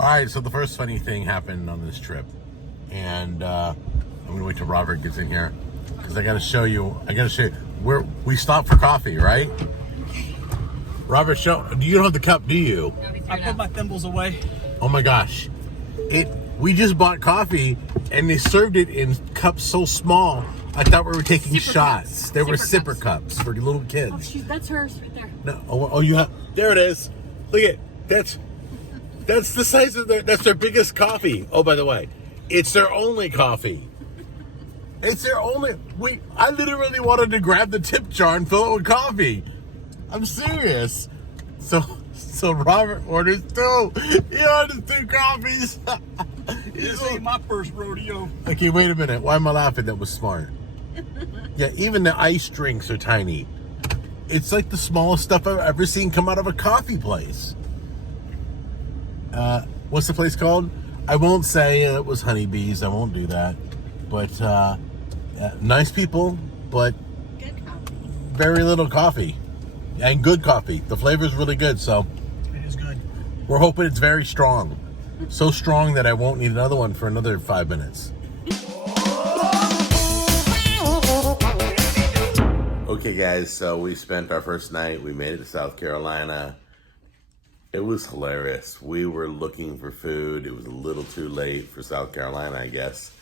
All right, so the first funny thing happened on this trip, and I'm gonna wait till Robert gets in here because I gotta show you where we stopped for coffee, right? Robert, you don't have the cup, do you? I put my thimbles away. Oh my gosh, we just bought coffee and they served it in cups so small. I thought we were taking shots. They were sipper cups for little kids. Oh, shoot, that's hers right there. No, oh, you have. There it is. Look at that's the size of that's their biggest coffee. Oh, by the way, it's their only coffee. It's their only. I literally wanted to grab the tip jar and fill it with coffee. I'm serious. So Robert orders two. He orders two coffees. This ain't my first rodeo. Okay, wait a minute. Why am I laughing? That was smart. Yeah, even the ice drinks are tiny. It's like the smallest stuff I've ever seen come out of a coffee place. What's the place called? I won't say it was Honeybees. I won't do that. But nice people, but Good coffee. very little coffee. And good coffee. The flavor's really good, so It is good. we're hoping it's very strong. So strong that I won't need another one for another 5 minutes. Okay, guys, so we spent our first night. We made it to South Carolina. It was hilarious. We were looking for food. It was a little too late for South Carolina, I guess.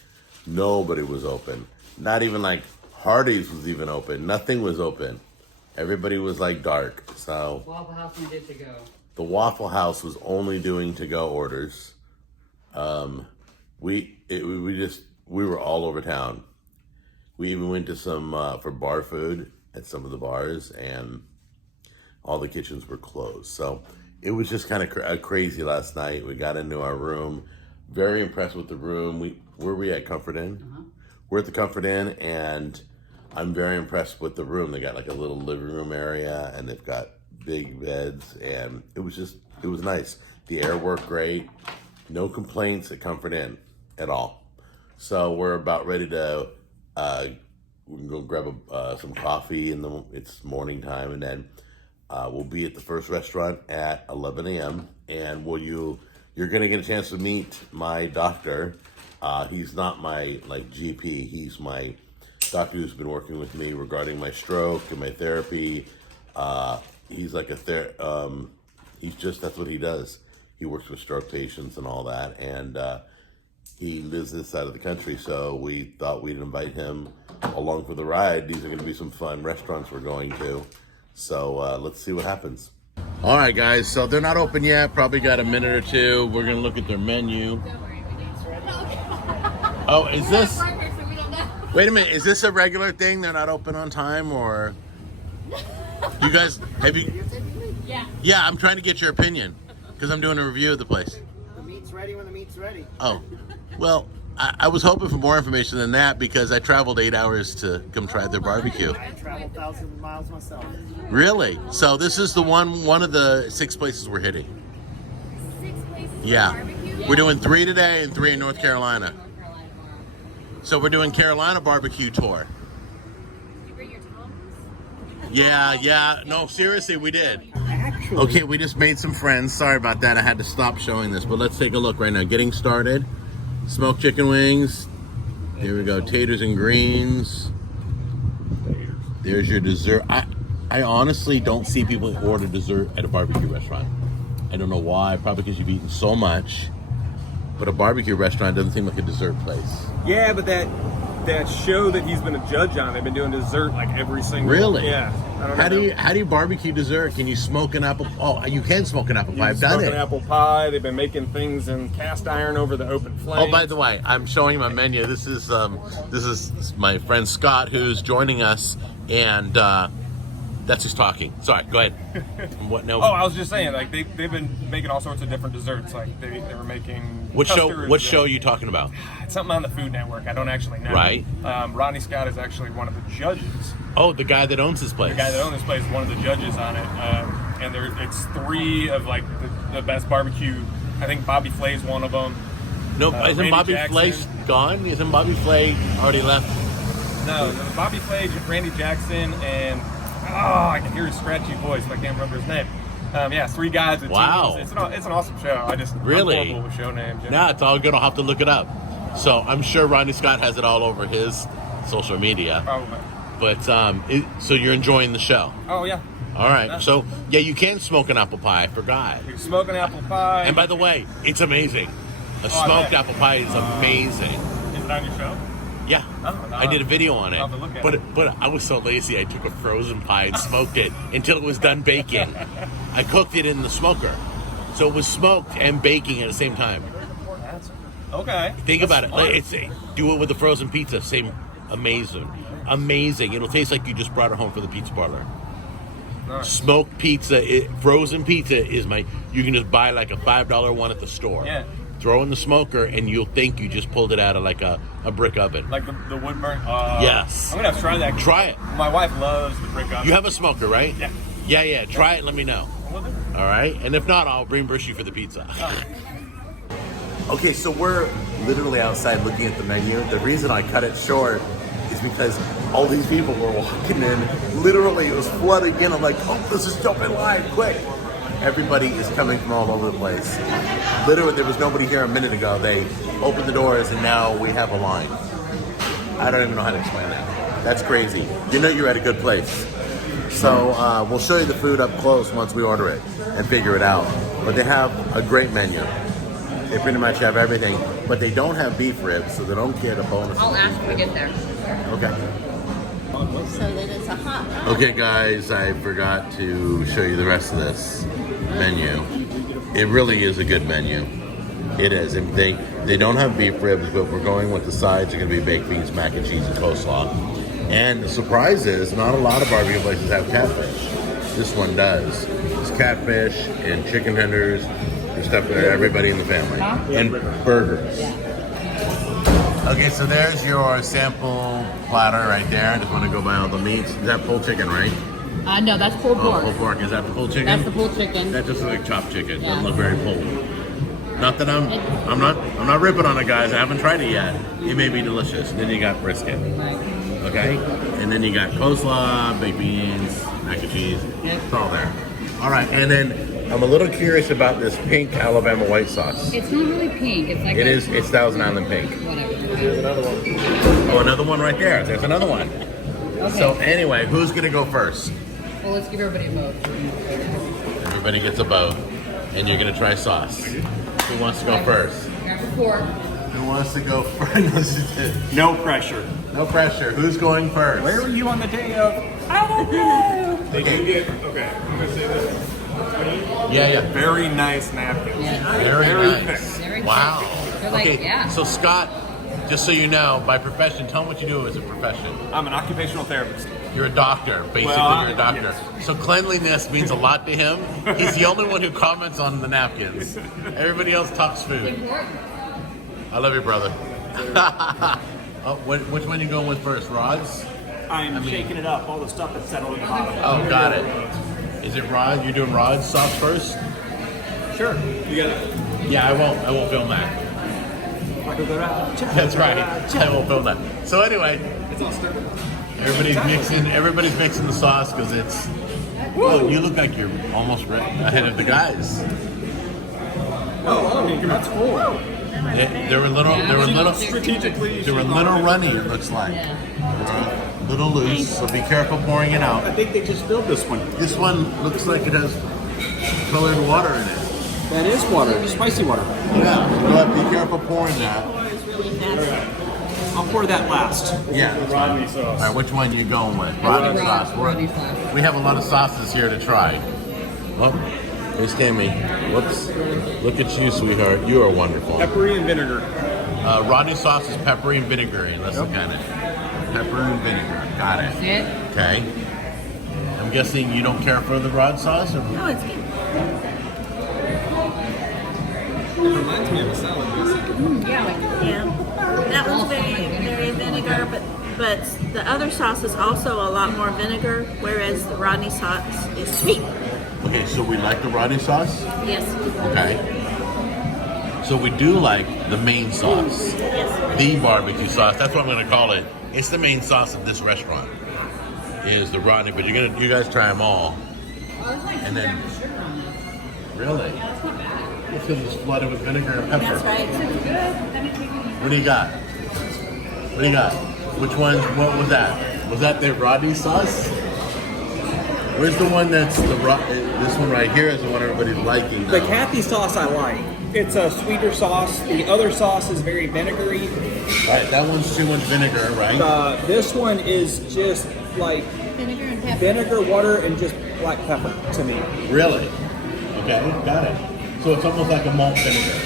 Nobody was open. Not even like Hardee's was even open. Nothing was open. Everybody was like dark. So Waffle House we did to go. the Waffle House was only doing to-go orders. We were all over town. We even went to some for bar food at some of the bars, and all the kitchens were closed. So it was just kind of crazy last night. We got into our room. Very impressed with the room. Where we at Comfort Inn? We're at the Comfort Inn, and I'm very impressed with the room. They got like a little living room area, and they've got big beds, and it was nice. The air worked great. No complaints at Comfort Inn at all. So we're about ready to we can go grab some coffee, and it's morning time, and then we'll be at the first restaurant at 11 a.m. And you're gonna get a chance to meet my doctor. He's not my GP. He's my doctor who's been working with me regarding my stroke and my therapy. He's like that's what he does. He works with stroke patients and all that, and he lives this side of the country, so we thought we'd invite him along for the ride. These are going to be some fun restaurants we're going to, so let's see what happens. All right, guys, so they're not open yet. Probably got a minute or two. We're going to look at their menu. Oh, is this... Wait a minute, is this a regular thing? They're not open on time, or... You guys, have you... Yeah, I'm trying to get your opinion, because I'm doing a review of the place. The meat's ready when the meat's ready. Oh, well, I was hoping for more information than that, because I traveled 8 hours to come try their barbecue. I traveled thousands of miles myself. Really? So this is the one of the 6 places we're hitting. 6 places Yeah. for barbecue? We're doing 3 today and 3 in North Carolina. So we're doing Carolina barbecue tour. Did you bring your tongs? Yeah. No, seriously, we did. Actually, Okay, we just made some friends. Sorry about that. I had to stop showing this, but let's take a look right now. Getting started. Smoked chicken wings. There we go. Taters and greens. There's your dessert. I honestly don't see people order dessert at a barbecue restaurant. I don't know why. Probably because you've eaten so much. But a barbecue restaurant doesn't seem like a dessert place. Yeah, but that show that he's been a judge on, they've been doing dessert like every single. Really? Yeah. I don't know. How do you barbecue dessert? Can you smoke an apple? Oh, you can smoke an apple pie. I've done Smoking it. apple pie. They've been making things in cast iron over the open flame. Oh, by the way, I'm showing my menu. This is my friend Scott, who's joining us, and that's who's talking. Sorry, go ahead. What? No. Oh, I was just saying, like they've been making all sorts of different desserts. Like they were making. What show? custards What show are you talking about? It's something on the Food Network. I don't actually know. Right. Rodney Scott is actually one of the judges. Oh, the guy that owns this place. The guy that owns this place is one of the judges on it, and it's 3 of like the best barbecue. I think Bobby Flay's one of them. No, isn't Randy Bobby Jackson. Flay gone? Isn't Bobby Flay already left? No, Bobby Flay, Randy Jackson, and I can hear his scratchy voice. But I can't remember his name. Yeah, 3 guys with Wow. teams. It's an awesome show. Really? I'm horrible with show names. Yeah. Nah, it's all good. I'll have to look it up. So I'm sure Rodney Scott has it all over his social media. Probably. But so you're enjoying the show. Oh yeah. All right. So yeah, you can smoke an apple pie. I forgot. You're smoking apple pie. And by the way, it's amazing. A I smoked bet. apple pie is amazing. Is it on your show? Yeah, Oh, no. I did a video on it. I'll have to look at But I was so lazy. I took a frozen pie and smoked it until it was done baking. I cooked it in the smoker, so it was smoked and baking at the same time. Okay. Think That's about it. smart. Do it with the frozen pizza. Same, amazing. It'll taste like you just brought it home from the pizza parlor. Nice. Smoked pizza, frozen pizza is you can just buy like a $5 one at the store. Yeah. Throw in the smoker and you'll think you just pulled it out of like a brick oven. Like the wood burn. Yes. I'm gonna have to try that. Try it. My wife loves the brick oven. You have a smoker, right? Yeah. Yeah. Try it and let me know. Will do. All right? And if not, I'll bring Brisky for the pizza. Okay, so we're literally outside looking at the menu. The reason I cut it short is because all these people were walking in. Literally, it was flooding in. I'm like, oh, let's just jump in line, quick. Everybody is coming from all over the place. Literally, there was nobody here a minute ago. They opened the doors and now we have a line. I don't even know how to explain that. That's crazy. You know you're at a good place. So we'll show you the food up close once we order it and figure it out. But they have a great menu. They pretty much have everything, but they don't have beef ribs, so they don't get a bonus. I'll ask when we get there. Okay. So then it's a hot dog. Okay, guys, I forgot to show you the rest of this menu. It really is a good menu. It is. And they don't have beef ribs, but we're going with the sides. They're going to be baked beans, mac and cheese, and coleslaw. And the surprise is, not a lot of barbecue places have catfish. This one does. It's catfish and chicken tenders and stuff for everybody in the family. And burgers. Okay, so there's your sample platter right there. I just want to go by all the meats. Is that pulled chicken, right? No, that's pulled Oh, pork. pulled pork. Is that the pulled chicken? That's the pulled chicken. That just looks like chopped chicken. Yeah. Doesn't look very pulled. Not that I'm not ripping on it, guys. I haven't tried it yet. It may be delicious. Then you got brisket. Okay? And then you got coleslaw, baked beans, mac and cheese. It's all there. All right, and then I'm a little curious about this pink Alabama white sauce. It's not really pink. It's like It is. It's Thousand Island pink. Whatever. Oh, another one right there. There's another one. Okay. So anyway, who's gonna go first? Well, let's give everybody a vote. Everybody gets a vote, and you're gonna try sauce. Who wants to go first? Grab the fork. Who wants to go first? No pressure. No pressure. Who's going first? Where were you on the day of? I don't know. Okay. Okay, I'm gonna say this. Yeah. Very nice napkins. Yeah. Very nice. Very Wow. They're like, Okay. yeah. So Scott, just so you know, by profession, tell them what you do as a profession. I'm an occupational therapist. You're a doctor, basically. Well, you're a doctor. yes. So cleanliness means a lot to him. He's the only one who comments on the napkins. Everybody else talks food. I love you, brother. Which one you going with first, Rod's? I'm shaking it up. All the stuff that's settled in the bottom. Oh, got it. Is it Rod? You're doing Rod's sauce first? Sure. You got it. Yeah, I won't film that. That's right. I won't film that. So anyway, It's all stirred. everybody's mixing the sauce because it's. Oh, you look like you're almost ahead of the guys. Oh, that's full. They were little Strategically, they were little runny. It looks like. They were a little loose, so be careful pouring it I out. think they just filled this one. This one looks like it has colored water in it. That is water, spicy water. Yeah, be careful pouring that. I'll pour that last. Yeah. Rodney sauce. All right, which one are you going with? Rodney sauce. Rodney sauce. We have a lot of sauces here to try. Oh, here's Tammy. Whoops. Look at you, sweetheart. You are wonderful. Peppery and vinegar. Rodney sauce is peppery and vinegary. That's the kind of pepper and vinegar. Got it. It? Okay. I'm guessing you don't care for the Rod sauce? Or? Oh, it's good. It reminds me of a salad dressing. Yeah. Yeah, that one's very vinegar, but the other sauce is also a lot more vinegar, whereas the Rodney sauce is sweet. Okay, so we like the Rodney sauce? Yes. Okay. So we do like the main sauce. Yes. The barbecue sauce. That's what I'm going to call it. It's the main sauce of this restaurant. Is the Rodney, but you guys try them all. And then Really? It's because it's flooded with vinegar and pepper. That's right. What do you got? What do you got? Which one? What was that? Was that the Rodney sauce? Where's the one that's this one right here is the one everybody's liking now. The Cathy sauce I like. It's a sweeter sauce. The other sauce is very vinegary. Right, that one's too much vinegar, right? This one is just like Vinegar and pepper. vinegar, water, and just black pepper to me. Really? Okay, got it. So it's almost like a malt vinegar.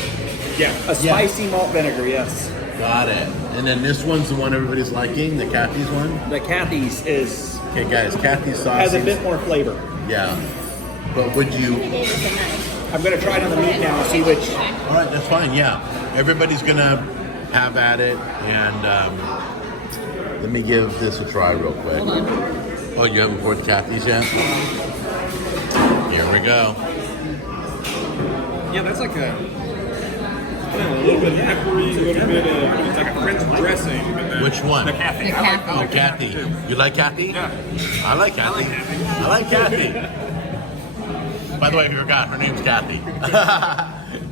Yeah, a spicy malt vinegar, yes. Got it. And then this one's the one everybody's liking, the Cathy's one. The Cathy's is Okay, guys, Cathy's sauce has a bit more flavor. Yeah. But would you? I'm gonna try it on the meat now and see which. All right, that's fine. Yeah, everybody's gonna have at it, and let me give this a try real quick. Hold on. Oh, you haven't poured the Cathy's yet? Here we go. Yeah, that's like a little bit peppery, a little bit of it's like a French dressing. But Which one? The Cathy. The I like- Cathy. Oh, Cathy. You like Cathy? Yeah. I like Cathy. I like Cathy. By the way, if you forgot, her name's Cathy.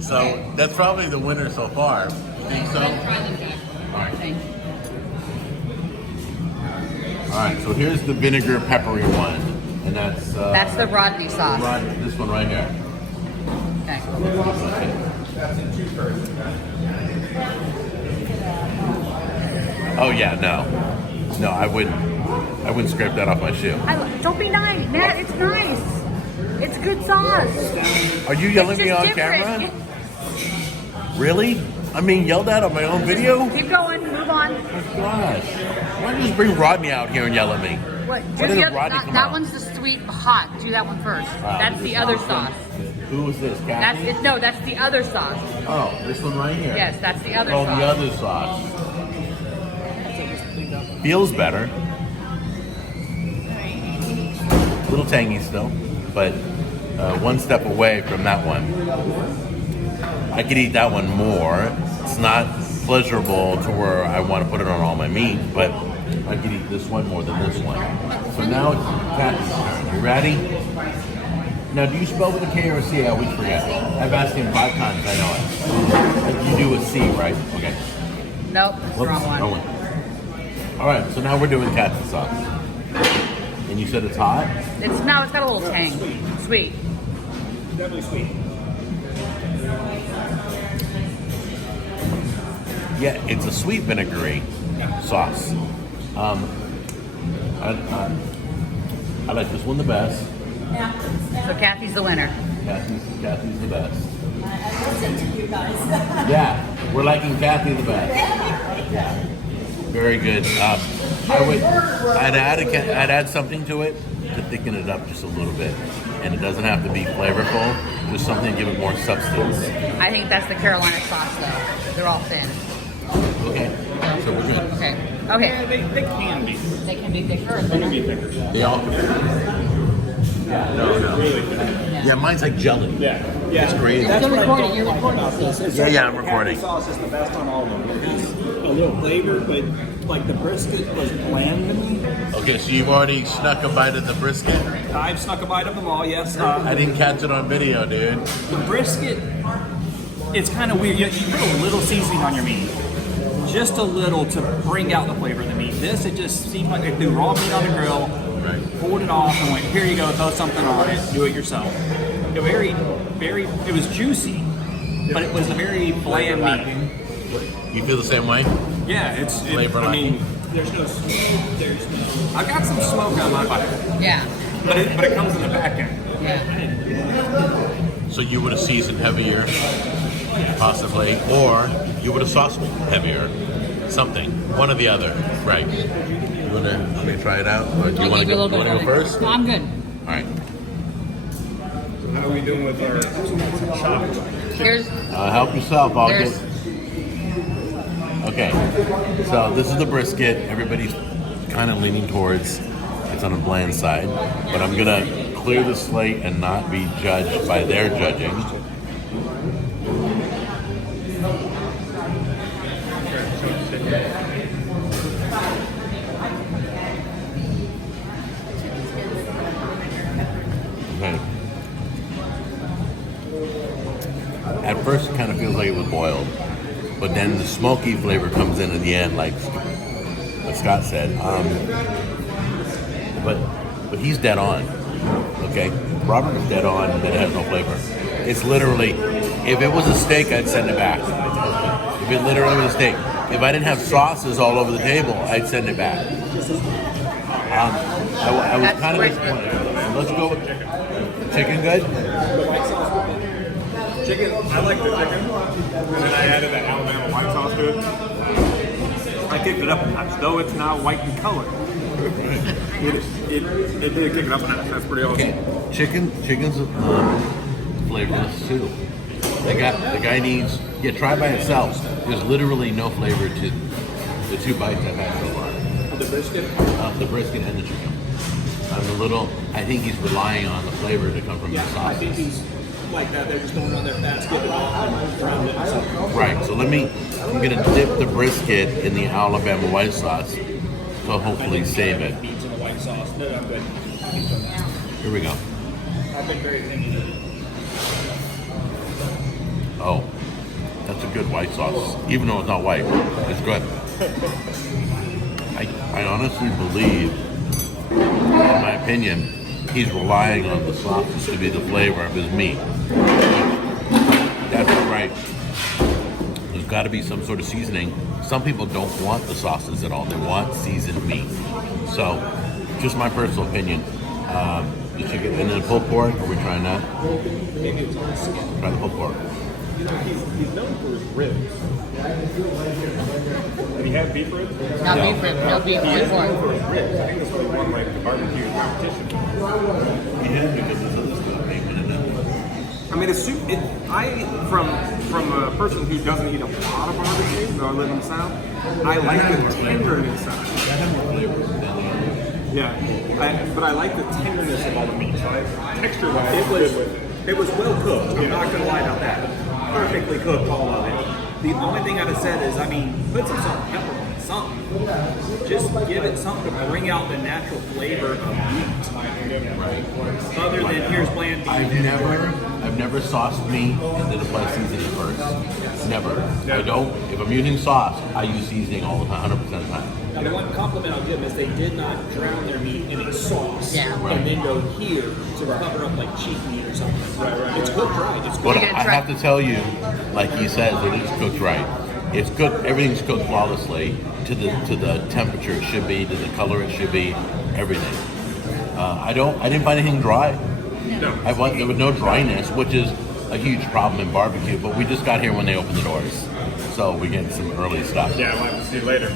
So that's probably the winner so far. You think so? Try them, Jack. All right. Thanks. All right. So here's the vinegar peppery one, and that's That's the Rodney sauce. this one right here. Okay. Oh yeah, no, I wouldn't scrape that off my shoe. Don't be nice, Matt. It's nice. It's good sauce. Are you yelling It's me just on different. camera? Really? I'm being yelled at on my own video? Keep going. Move on. Oh my gosh. Why don't you just bring Rodney out here and yell at me? What? Why Do didn't the other, Rodney that come that out? one's the sweet hot. Do that one first. That's the other sauce. Who was this? That's Cathy? it. No, that's the other sauce. Oh, this one right here. Yes, that's the other Oh, sauce. the other sauce. Feels better. A little tangy still, but one step away from that one. I could eat that one more. It's not pleasurable to where I want to put it on all my meat, but I could eat this one more than this one. So now it's Cathy's turn. You ready? Now, do you spell with a K or a C? I always forget. I've asked him 5 times. I know it. You do a C, right? Okay. Nope, that's the wrong one. Wrong one. All right, so now we're doing Cathy sauce. And you said it's hot? It's got a little tang. Sweet. Definitely sweet. Yeah, it's a sweet vinegary sauce. I like this one the best. So Cathy's the winner. Cathy's the best. Yeah, we're liking Cathy the best. Yeah. Very good. I'd add something to it to thicken it up just a little bit, and it doesn't have to be flavorful. Just something to give it more substance. I think that's the Carolina sauce, though. They're all thin. Okay, so we're good. Okay. Yeah, Okay. they can be. They can be thicker or They can thinner. be thicker. They all can. No. Really thick. Yeah, mine's like jelly. Yeah. It's crazy. That's You're what I recording, don't you're like recording. about this. It's Yeah, like I'm the recording. Cathy sauce is the best on all of them. It's a little flavor, but like the brisket was bland to me. Okay, so you've already snuck a bite of the brisket? I've snuck a bite of them all, yes. I didn't catch it on video, dude. The brisket, it's kind of weird. You put a little seasoning on your meat. Just a little to bring out the flavor of the meat. This, it just seemed like they threw raw meat on the grill, Right. pulled it off, and went, here you go, throw something on it, do it yourself. It was juicy, but it was a very bland meat. You feel the same way? Yeah, Flavor I mean, there's no smoke, there's no... I got some smoke on my bite, Yeah. but it comes in the back end. Yeah. So you would have seasoned heavier, possibly, or you would have sauced heavier. Something. One or the other. Right. You want to try it out? Or do you I'll want give to you a go, little bit. first? No, I'm good. All right. How are we doing with our chopped? Here's Help yourself. I'll There's- get... Okay. So this is the brisket. Everybody's kind of leaning towards it's on a bland side. But I'm going to clear the slate and not be judged by their judging. Okay. boiled. But then the smoky flavor comes in at the end, like Scott said. But he's dead on. Okay, Robert is dead on that it has no flavor. It's literally, if it was a steak, I'd send it back. If it literally was a steak. If I didn't have sauces all over the table, I'd send it back. I was kind of disappointed. Let's go with chicken. Good? Chicken, I like the chicken. And then I added that Alabama white sauce to it. I kicked it up a notch, though it's now white in color. It did kick it up a notch. That's pretty awesome. Okay. Chicken's flavorless too. The guy needs, try by itself. There's literally no flavor to the 2 bites I've had so far. The brisket? The brisket and the chicken. I think he's relying on the flavor to come from the sauces. I think he's like that. They're just throwing on their basket and around it. So. Right, so I'm gonna dip the brisket in the Alabama white sauce to hopefully save it. Beans in the white sauce. No, I'm good. Here we go. I've been very thinking. Oh, that's a good white sauce. Even though it's not white, it's good. I honestly believe, in my opinion, he's relying on the sauces to be the flavor of his meat. That's right. There's got to be some sort of seasoning. Some people don't want the sauces at all. They want seasoned meat. So, just my personal opinion. The chicken and then pulled pork. Are we trying that? Try the pulled pork. He's known for his ribs. Did he have beef ribs? Not beef rib, no beef, He is pork. known for his ribs. I think that's what he won like the barbecue competition. Yeah, because this other stuff ain't been enough. I mean, it's soup. From a person who doesn't eat a lot of barbecue, though I live in the South, I like the tenderness of it. Yeah, but I like the tenderness of all the meat. So texture-wise, It good with it. was well cooked. I'm not gonna lie about that. Perfectly cooked, all of it. The only thing I'd have said is, put some salt and pepper on it, something. Just give it something to bring out the natural flavor of meat. Other than here's bland beef. I've never sauced meat and then applied seasoning first. Never. I don't. If I'm using sauce, I use seasoning all the time, 100% of the time. Now, the one compliment I'll give them is they did not drown their meat in a sauce Yeah. and then go here to cover up like cheap meat or something. Right. It's cooked right. It's But cooked. I have to tell you, like he says, it is cooked right. It's cooked. Everything's cooked flawlessly to the temperature it should be, to the color it should be, everything. I didn't find anything dry. No. There was no dryness, which is a huge problem in barbecue. But we just got here when they opened the doors, so we get some early stuff. Yeah, we'll have to see later.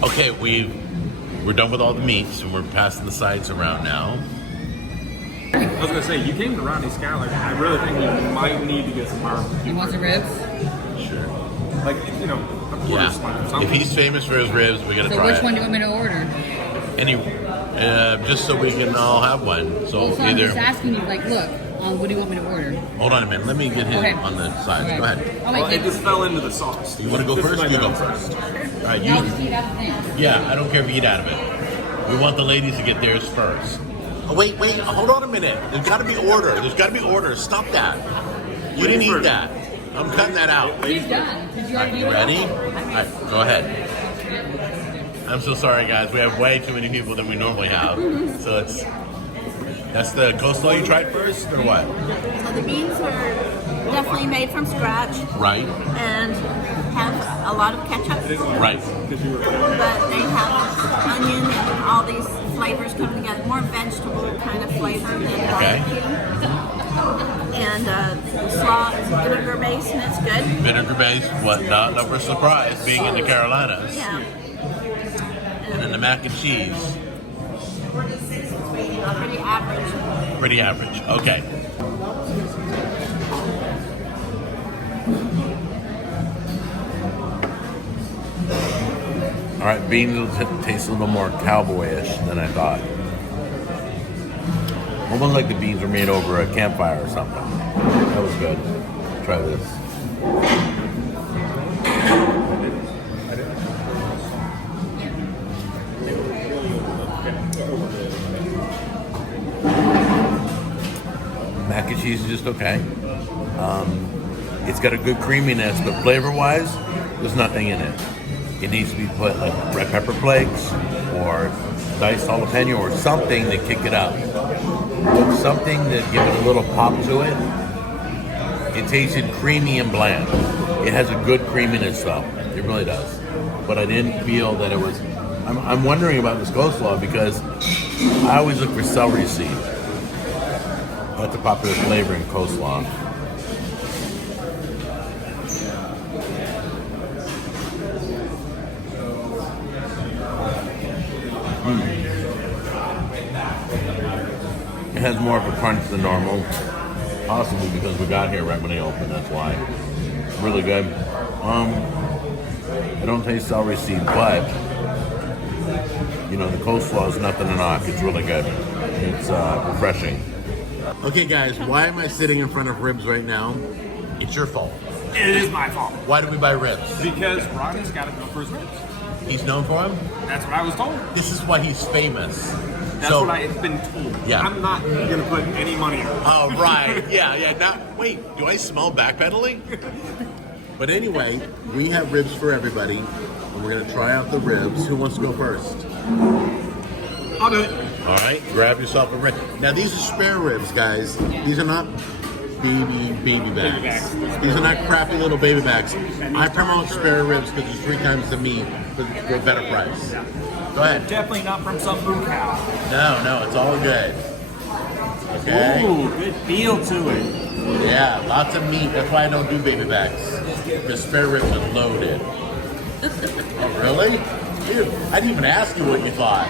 Okay, we're done with all the meats and we're passing the sides around now. I was gonna say, you came to Rodney Skylar. I really think you might need to get some barbecue. You want some ribs? Sure. Like, a quarter slice or something. If he's famous for his ribs, we gotta So try which it. one do you want me to order? Just so we can all have one. So So I'm either. just asking you, like, look, what do you want me to order? Hold on a minute. Let me get his Okay. on the sides. Okay. Go ahead. Oh, Well, wait, it just fell into the sauce. You want to go This is first? my You go bad. first. All right. no, just eat out the thing. Yeah, I don't care if you eat out of it. We want the ladies to get theirs first. Oh, wait. Hold on a minute. There's got to be order. There's got to be order. Stop that. You didn't eat that. I'm cutting that out. She's done. Did you All already right, do you it? ready? All right, go ahead. I'm so sorry, guys. We have way too many people than we normally have. So that's the coleslaw you tried first, or what? So the beans are definitely made from scratch Right, and have a lot of ketchup, right. but they have onion and all these flavors coming together, more vegetable kind of flavor than Okay. barbecue. And the slaw is vinegar based and it's good. Vinegar based, what? Not for surprise, being in the Carolinas. Yeah. And then the mac and cheese, Pretty average. pretty average. Okay. All right, beans will taste a little more cowboyish than I thought. Almost like the beans were made over a campfire or something. That was good. Try this. Mac and cheese is just okay. It's got a good creaminess, but flavor-wise, there's nothing in it. It needs to be put like red pepper flakes or diced jalapeno or something to kick it up. Something that give it a little pop to it. It tasted creamy and bland. It has a good creaminess though. It really does. But I didn't feel that it was. I'm wondering about this coleslaw because I always look for celery seed. That's a popular flavor in coleslaw. It has more of a crunch than normal, possibly because we got here right when they opened. That's why. Really good. I don't taste celery seed, but you know the coleslaw is nothing to knock. It's really good. It's refreshing. Okay, guys, why am I sitting in front of ribs right now? It's your fault. It is my fault. Why did we buy ribs? Because Rodney's got to go for his ribs. He's known for them. That's what I was told. This is why he's famous. That's what I've been told. Yeah. I'm not going to put any money on it. Oh, right. Yeah. Now, wait, do I smell backpedaling? But anyway, we have ribs for everybody, and we're going to try out the ribs. Who wants to go first? I'll do it. All right, grab yourself a rib. Now, these are spare ribs, guys. These are not baby backs. These are not crappy little baby backs. I promote spare ribs because it's 3 times the meat for a better price. Go ahead. Definitely not from some boo cow. No, it's all good. Okay. Ooh, good feel to it. Yeah, lots of meat. That's why I don't do baby backs. The spare ribs are loaded. Oh, really? Dude, I didn't even ask you what you thought.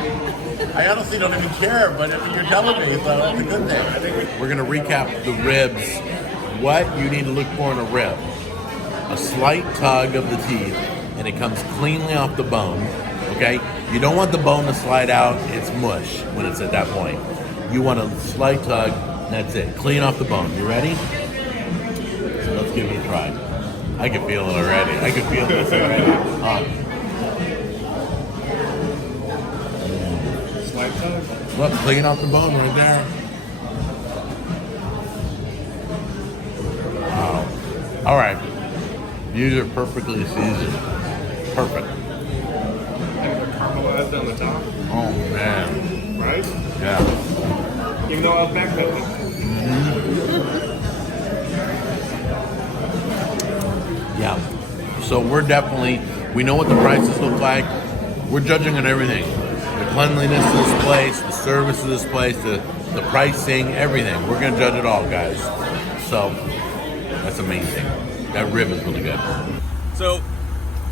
I honestly don't even care, but if you're telling me, so that's a good thing. We're going to recap the ribs. What you need to look for in a rib. A slight tug of the teeth, and it comes cleanly off the bone. Okay? You don't want the bone to slide out. It's mush when it's at that point. You want a slight tug, and that's it. Clean off the bone. You ready? So let's give it a try. I can feel it already. I can feel this already. Look, clean off the bone right there. Wow. All right. These are perfectly seasoned. Perfect. And they're caramelized on the top. Oh, man. Right? Yeah. Even though I was backpedaling. Yeah. So we know what the prices look like. We're judging on everything. The cleanliness of this place, the service of this place, the pricing, everything. We're going to judge it all, guys. So, that's amazing. That rib is really good. So,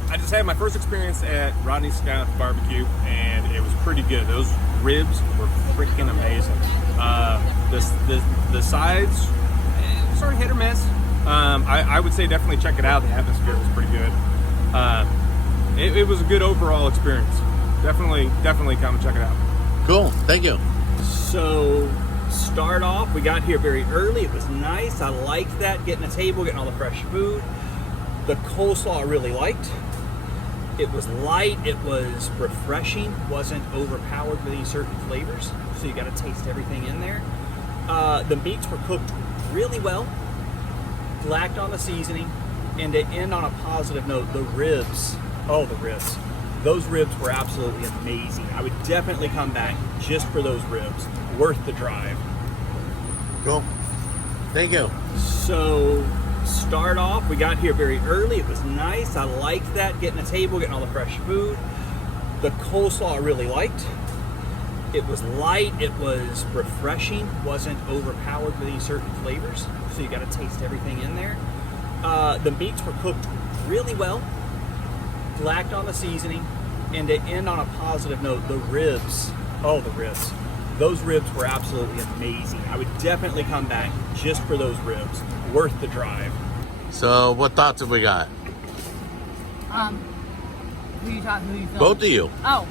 I just had my first experience at Rodney's Scout Barbecue, and it was pretty good. Those ribs were freaking amazing. The sides, sort of hit or miss. I would say definitely check it out. The atmosphere was pretty good. It was a good overall experience. Definitely come and check it out. Cool. Thank you. So, start off, we got here very early. It was nice. I liked that, getting a table, getting all the fresh food. The coleslaw I really liked. It was light, it was refreshing, wasn't overpowered with any certain flavors, so you got to taste everything in there. The meats were cooked really well, lacked on the seasoning, and to end on a positive note, the ribs. Those ribs were absolutely amazing. I would definitely come back just for those ribs. Worth the drive. Cool. Thank you. So, start off, we got here very early. It was nice. I liked that, getting a table, getting all the fresh food. The coleslaw I really liked. It was light, it was refreshing, wasn't overpowered with any certain flavors, so you got to taste everything in there. The meats were cooked really well, lacked on the seasoning, and to end on a positive note, the ribs. Those ribs were absolutely amazing. I would definitely come back just for those ribs. Worth the drive. So, what thoughts have we got? Who you talking? Who you filming? Both of you. Oh.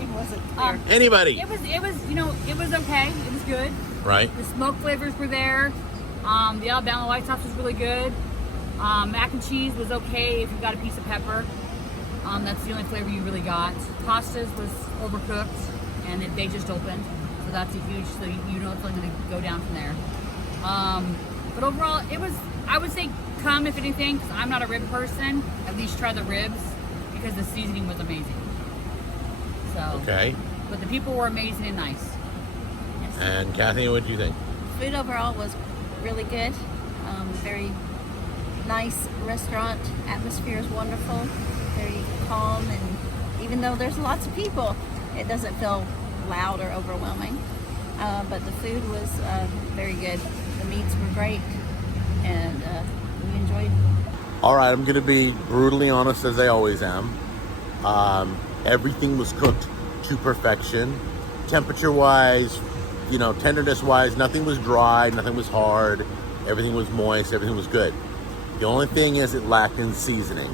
It wasn't clear. Anybody. It was it was okay. It was good. Right. The smoke flavors were there. The Alabama white sauce was really good. Mac and cheese was okay if you got a piece of pepper. That's the only flavor you really got. Pastas was overcooked, and they just opened, so that's a huge. So you know it's only going to go down from there. But overall, it was, I would say, come, if anything, because I'm not a rib person, at least try the ribs because the seasoning was amazing. So, Okay. but the people were amazing and nice. And Kathy, what do you think? Food overall was really good. Very nice restaurant. Atmosphere is wonderful. Very calm, and even though there's lots of people, it doesn't feel loud or overwhelming. But the food was very good. The meats were great, and we enjoyed. All right, I'm going to be brutally honest as I always am. Everything was cooked to perfection. Temperature-wise, you know, tenderness-wise, nothing was dry, nothing was hard. Everything was moist, everything was good. The only thing is it lacked in seasoning.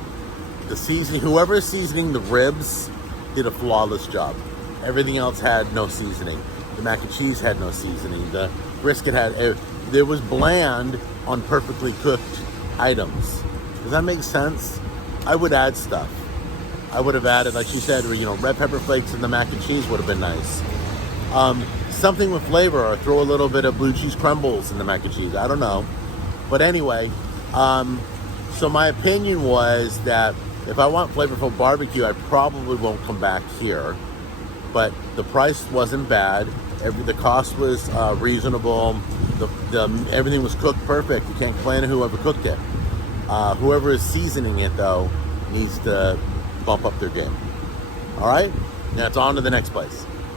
The seasoning, whoever is seasoning the ribs did a flawless job. Everything else had no seasoning. The mac and cheese had no seasoning. The brisket had, there was bland on perfectly cooked items. Does that make sense? I would add stuff. I would have added, like she said, you know, red pepper flakes in the mac and cheese would have been nice. Something with flavor, or throw a little bit of blue cheese crumbles in the mac and cheese. I don't know. But anyway, so my opinion was that if I want flavorful barbecue, I probably won't come back here. But the price wasn't bad. The cost was reasonable. Everything was cooked perfect. You can't complain to whoever cooked it. Whoever is seasoning it, though, needs to bump up their game. All right? Now it's on to the next place.